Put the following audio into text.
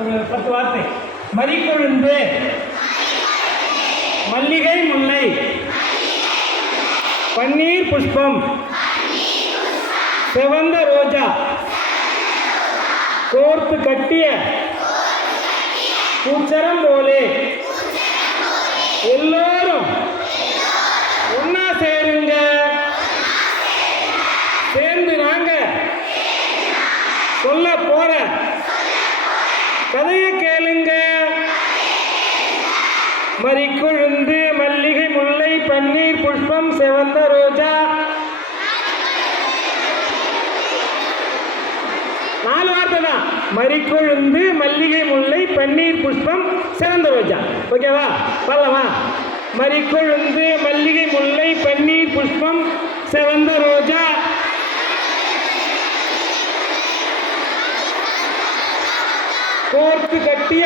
ஒரு 10 வார்த்தை. மறிக்கொழுந்து, மல்லிகை முல்லை, பன்னீர் புஷ்பம், செவந்த ரோஜா, கோர்த்து கட்டிய பூச்சரம் போலே எல்லோரும் ஒன்னா சேருங்க, சேர்ந்து நாங்க சொல்ல போற கதையை கேளுங்க. மறிக்கொழுந்து, மல்லிகை முல்லை, பன்னீர் புஷ்பம், செவந்த ரோஜா. 4 வார்த்தை தான். மறிக்கொழுந்து, மல்லிகை முல்லை, பன்னீர் புஷ்பம், செவந்த ரோஜா. ஓகேவா? சொல்லவா? மறிக்கொழுந்து, மல்லிகை முல்லை, பன்னீர் புஷ்பம், செவந்த ரோஜா. கோர்த்து கட்டிய